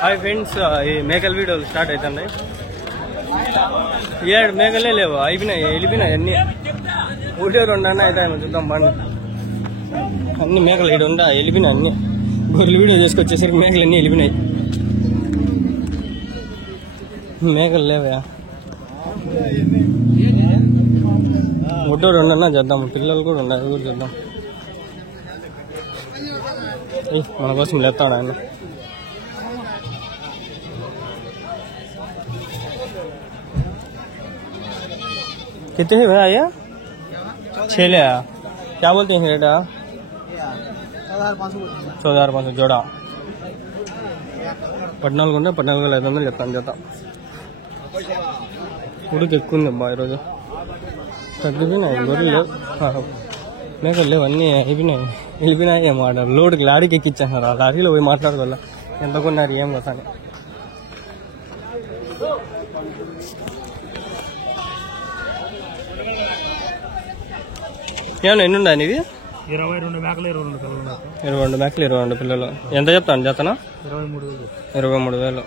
Hi friends, ఈ మేకల వీడియోలు స్టార్ట్ అవుతున్నాయి. ఏడు మేకలే లేవు, అయిపోయినాయి, వెళ్ళిపోయినాయి అన్ని. ఒకటే రెండు అన్న అవుతాయి, చూద్దాం బండి. అన్ని మేకలు ఇక్కడ ఉండా వెళ్ళిపోయినాయి అన్ని. గొర్రెలు వీడియో చేసుకొచ్చేసరికి మేకలు అన్నీ వెళ్ళిపోయినాయి. మేకలు లేవా? ఒకటో రెండు అన్నా చేద్దాం, పిల్లలు కూడా ఉండాలి, అది కూడా చూద్దాం. మన కోసం లేస్తాడు ఆయన. कितने है भैया? 6 ले आया। क्या बोलते हैं रेट? 14,500 जोड़ा. పద్నాలుగు ఉంటే 14,500 చెప్తాను జత. ఉడికి ఎక్కువ ఉంది అబ్బా ఈరోజు. తగ్గిపోయినాయి గొర్రెలు, మేకలు లేవు, అన్నీ అయిపోయినాయి, వెళ్ళిపోయినాయి. మాట లోడ్కి లారీకి ఎక్కిచ్చేస్తున్నారు. ఆ లారీలో పోయి మాట్లాడుకోవాలా ఎంత కొన్నారు ఏం కదా అని. ఏమన్నా ఎన్ని ఉన్నాయి ఇవి? 22 మేకలు 22 పిల్లలు. 22 మేకలు 22 పిల్లలు. ఎంత చెప్తాను జతన? 23,000. 23,000.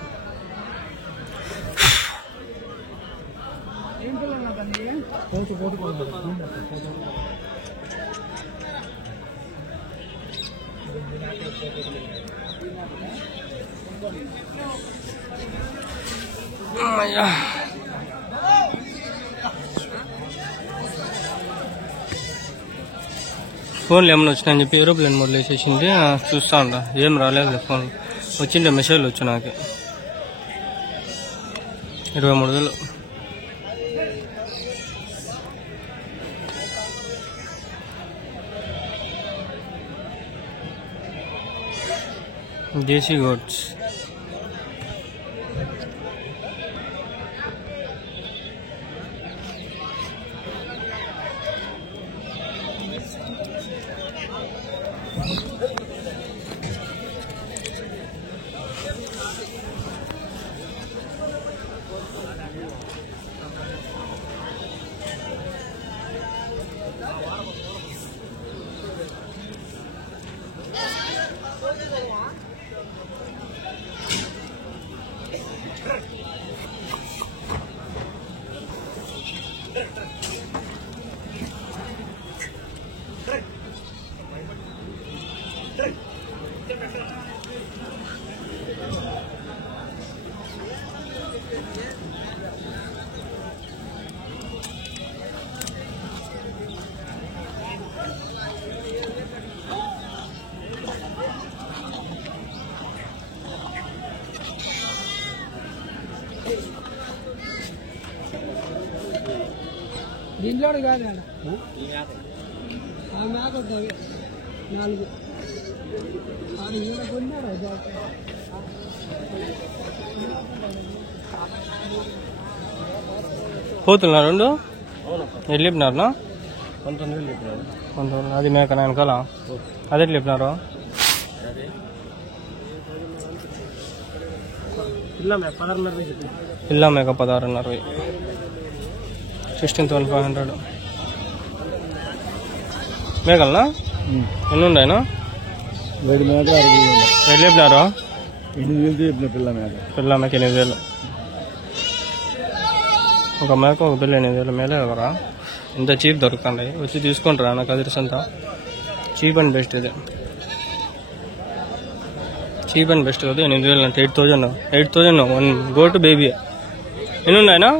ఫోన్లు ఏమైనా వచ్చినాయని చెప్పి ఏరోప్లేన్ మోడ్లో వేసేసింది. చూస్తా ఉంటా, ఏం రాలేదు ఫోన్. వచ్చిండే మెసేజ్లు వచ్చి నాకు 23,000. దేశీ గోడ్స్. దీంట్లో కాదు మేక 4 పోతున్నా రెండు వెళ్ళిపోయినారు. 19,000 అది మేక వెనకాల. అదే వెళ్ళిపోయినారు. పిల్ల మేక 16,500. 16,500 మేకలనా? ఎన్ని ఉన్నాయన? 7 మేకలు. వెళ్ళిపోయినారు. 8,000 పిల్ల మేక. పిల్ల మేక 8,000. ఒక మేక ఒక పిల్ల 8,000 మేలే కదా. ఇంత చీప్ దొరుకుతుంది. వచ్చి తీసుకుంటారా? నాకు అదిరిసంతా చీప్ అండ్ బెస్ట్. ఇది చీప్ అండ్ బెస్ట్ కదా. 8,000 అంటే 8,000 1 గోట్ బేబీ. ఎన్ని ఉన్నాయనా?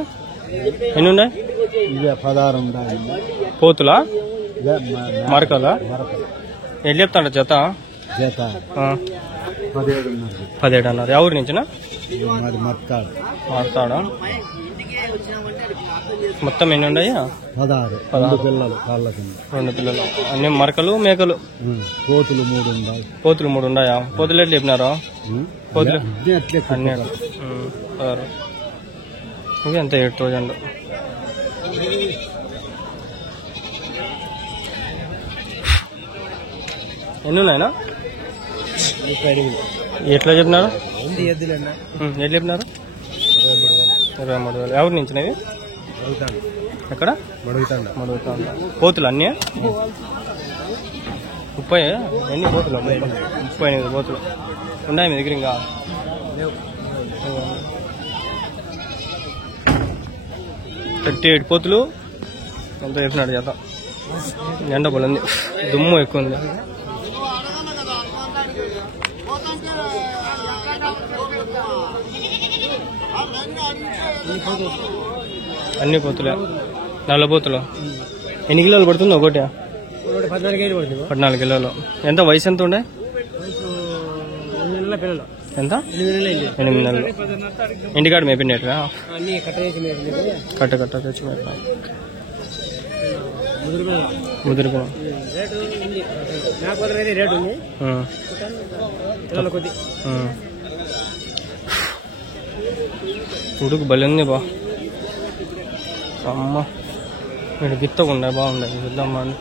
ఎన్ని ఉన్నాయి? 16 ఉన్నాయి. పోతులా మరకలా? ఎన్ని చెప్తాడు జత? 17 అన్నారు. ఎవరి నుంచినా? మారుతాడా? మొత్తం ఎన్ని ఉన్నాయి? 16 పిల్లలు. 2 పిల్లలు. అన్ని మరకలు మేకలు. కోతులు 3 ఉన్నాయి. కోతులు 3 ఉన్నాయా? కోతులు ఎట్లా చెప్పినారా? కోతులు అన్నీ 16. ఇది అంతే 8,000. ఎన్ని ఉన్నాయనా? ఎట్లా చెప్పినారు? ఎట్లా చెప్పినారు? 23,000. ఎవరి నుంచి? ఎక్కడ? మడుగుతాండ. కోతులు అన్నీ 30 ఎన్ని కోతులు? 38 కోతులు ఉన్నాయి మీ దగ్గర. ఇంకా $38 పోతులు ఎంత చెప్పినాడు జత. ఎండ పొలంది, దుమ్ము ఎక్కువ ఉంది. అన్ని పోతులే, 4 పోతులు. ఎన్ని కిలోలు పడుతుంది ఒకటి? 14 కిలోలు. ఎంత వయసు ఎంత ఉండే? ఎంత? 8 నెలలు. ఇంటికాడ మేపినట్టుగా కట్ట తెచ్చి మేపా ముదురుగా. ఉడుకు బలి ఉంది బా. అమ్మ వీడు గిత్తకుండా బాగుండే, చూద్దామా అని.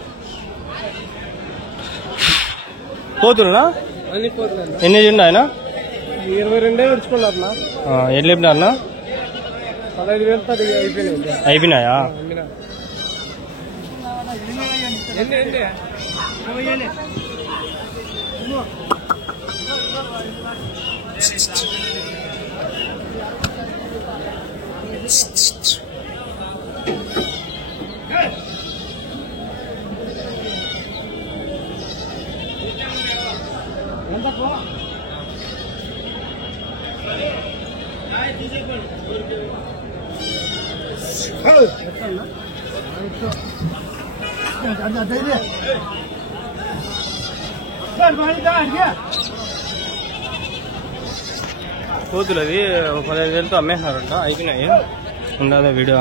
పోతున్నా ఎన్ని తిండి ఆయన? 22 విడుచుకున్నారన్నా. ఎట్లా చెప్పినారన్నా? 15,000 అయిపోయినాయా? కోతులు అవి 15,000తో అమ్మేస్తున్నారంట, అయిపోయినాయి. ఉండదా వీడియో?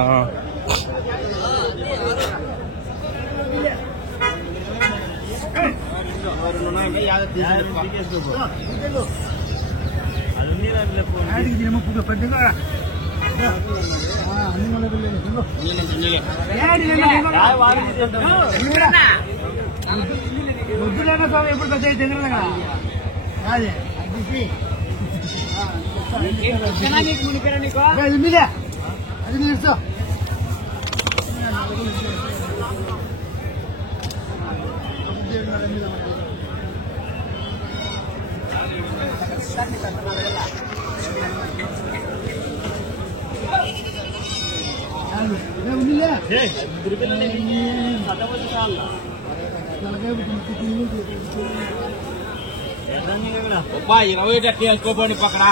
పక్కన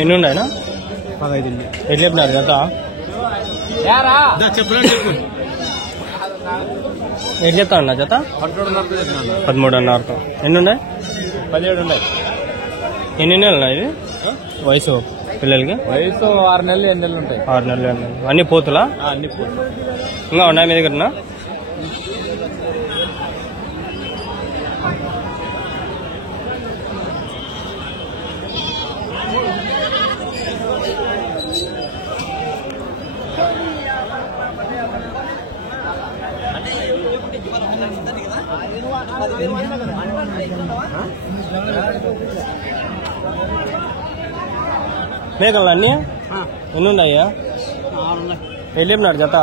ఎన్ని ఉన్నాయన? 15. ఎట్లా చెప్పినారు జత? ఎట్లా చెప్తాను జత? 13.5. ఎన్ని ఉన్నాయి? 17 ఉన్నాయి. ఎన్ని నెలలు ఉన్నాయి ఇది వయసు పిల్లలకి? వయసు 6 నెలలు 8 నెలలు ఉంటాయి. 6 నెలలు 8 నెలలు. అన్ని పోతులా? అన్ని పోతులు. ఇంకా ఉన్నాయి మీ దగ్గర? మేకలు అన్నీ ఎన్ని ఉన్నాయా? ఎట్లా చెప్పినారు జత?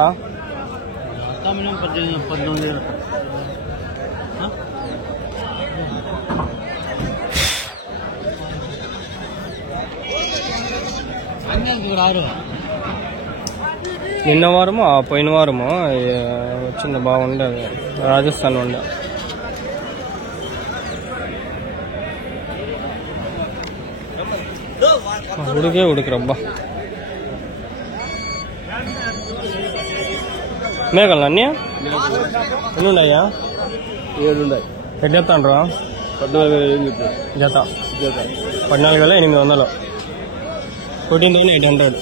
18. నిన్న వారము పోయిన వారము వచ్చింది, బాగుండే. రాజస్థాన్ ఉండే. ఉడికిరబ్బా. మేకలు అన్నీ ఎన్ని ఉన్నాయా? 7 ఉన్నాయి. ఎట్లా చెప్తాను? 14,000 జత 14,800. 14,800.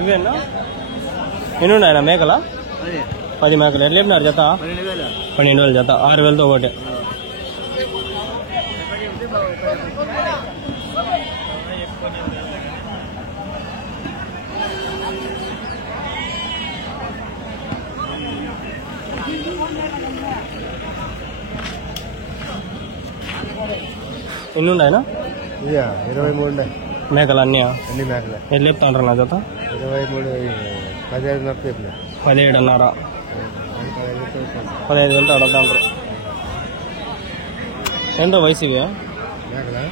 ఇవేనా? ఎన్ని ఉన్నాయన మేకలా? 10 మేకలు. ఎట్లా చెప్పినారు జత? 12,000 జత. 6,000తో ఒకటి. ఎన్ని ఉన్నాయనా? 23 ఉన్నాయి. మేకలు అన్నీ అన్ని మేకలే. ఎట్లా చెప్తాంటారు నా జత? 23 15 చెప్పిన 17.5 15 వెళ్తే అడుగుతాంటారు. ఎంత వయసు ఇవి? మేకలా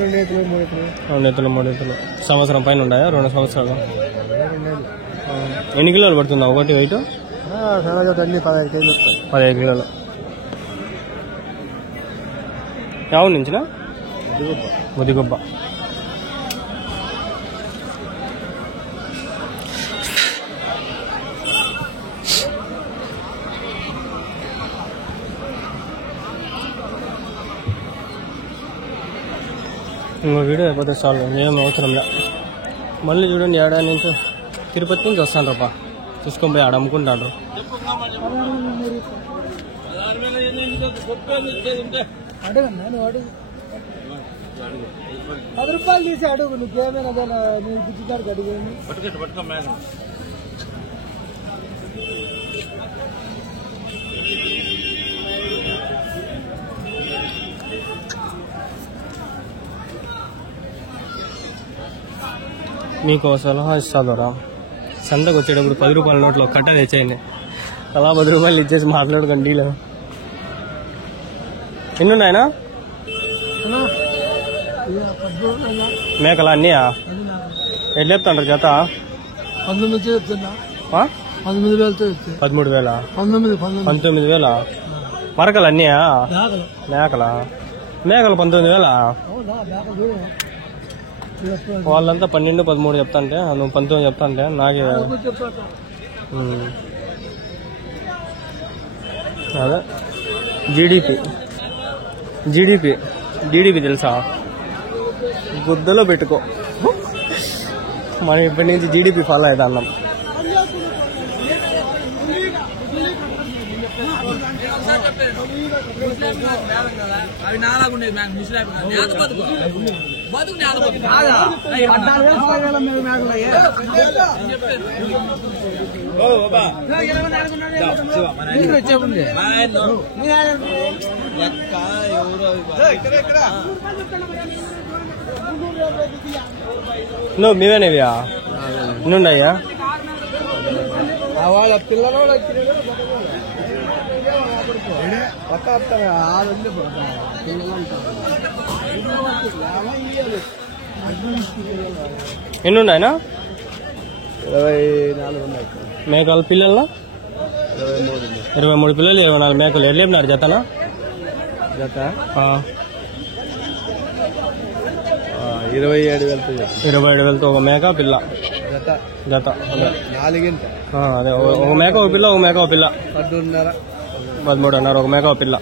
2 ఎత్తులు 3 ఎత్తులు 2 ఎత్తులు 3 ఎత్తులు. సంవత్సరం పైన ఉన్నాయా? 2 సంవత్సరాలు. ఎన్ని కిలోలు పడుతుందా ఒకటి వెయిట్? అన్ని 15 కేజీలు వస్తాయి. 15 కిలోలు. ఎవరి నుంచినా? ముదిగుబ్బ. ఇంకో వీడియో అయిపోతే చాలు, ఏం అవసరం లే. మళ్ళీ చూడండి ఏడాది నుంచి తిరుపతి నుంచి వస్తాను రప్ప, చూసుకొని పోయి ఆడ అమ్ముకుంటాడు. ₹10 తీసి అడుగు, నువ్వేమైనా నువ్వు గుర్తుతాడు అడుగు. మీకు సలహా ఇస్తాదరా, సంతకు వచ్చేటప్పుడు ₹10 నోట్లో కట్ట తెచ్చేయండి. అలా ₹10 ఇచ్చేసి మాట్లాడుకోండి డీల్. ఎన్ని ఉన్నాయనా మేకలు అన్నీ? ఎట్లా చెప్తాంటారు జత? 13,000 19,000. మరకలు అన్నీ మేకలా? మేకలు 19,000. వాళ్ళంతా 12, 13 చెప్తాంటే నువ్వు 19 చెప్తాంటే నాకే అదే. జీడిపి తెలుసా? గుద్దలో పెట్టుకో, మనం ఇప్పటి నుంచి జీడిపి ఫాలో అవుతా అన్నాం. నువ్వు మీవేనేవియా? ఎన్నున్నాయ్యా? వాళ్ళ పిల్లలు ఎన్నున్నాయనా? 24 ఉన్నాయి. మేకల పిల్లల్లో 23 పిల్లలు, 24 మేకలు. ఎట్లా చెప్పినారు జతనా? జత 27,000. 27,000 ఒక మేక పిల్ల జత. అదే ఒక మేక ఒక పిల్ల, ఒక మేక ఒక పిల్ల 13.5. ఒక మేక ఒక పిల్ల.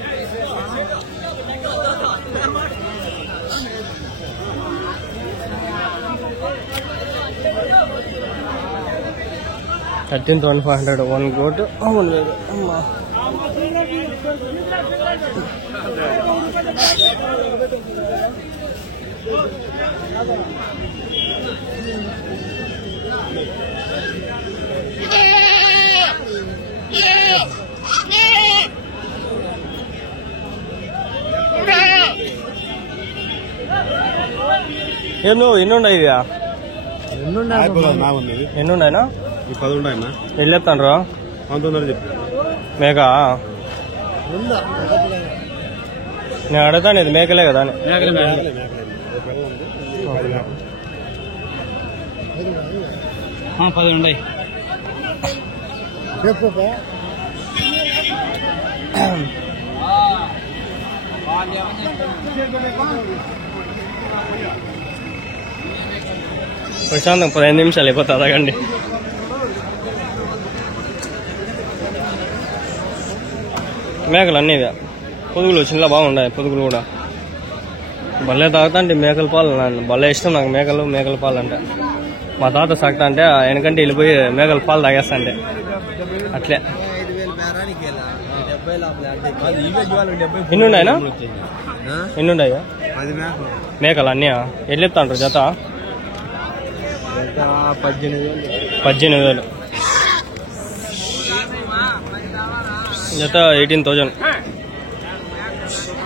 $13,500 1 goat. ఏం నువ్వు ఎన్నున్నాయి? ఎన్నున్నాయినా? 10 ఉన్నాయన్నా. ఎల్లు చెప్తాను 19 చెప్పి మేక. నేను అడుగుతాను, ఇది మేకలే కదా? 10 ఉన్నాయి. ప్రశాంతం 15 నిమిషాలు అయిపోతుంది, అడగండి. మేకలు అన్నీ పొదుగులు చిన్న బాగున్నాయి. పొదుగులు కూడా భలే తాగుతా అంటే మేకల పాలు భలే ఇష్టం నాకు. మేకల పాలు అంటే మా తాత సాగుతా అంటే వెనకంటే వెళ్ళిపోయి మేకల పాలు తాగేస్తా అంటే అట్లే. ఎన్నున్నాయినా? ఎన్నున్నాయా మేకలు అన్నీ? ఎట్లా చెప్తాంటారు జత? 18,000. జత 18,000.